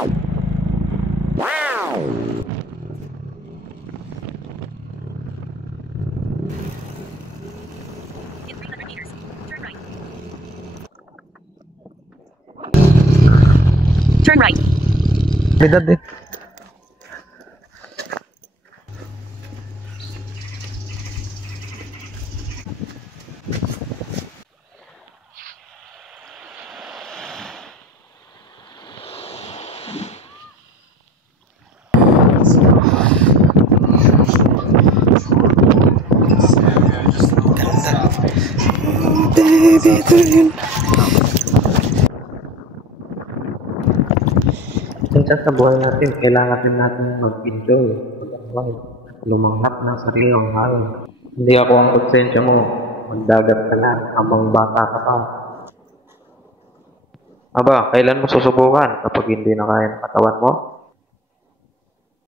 In 300 meters, turn right. Turn right. Bidad eh. Minsan sa buhay natin, kailangan din natin mag-enjoy, mag-enjoy, lumanghap ng sariling hayop. Hindi ako ang konsensya mo, magdagat ka na habang bata ka pa. Aba, kailan mo susubukan kapag hindi na kaya ng katawan mo?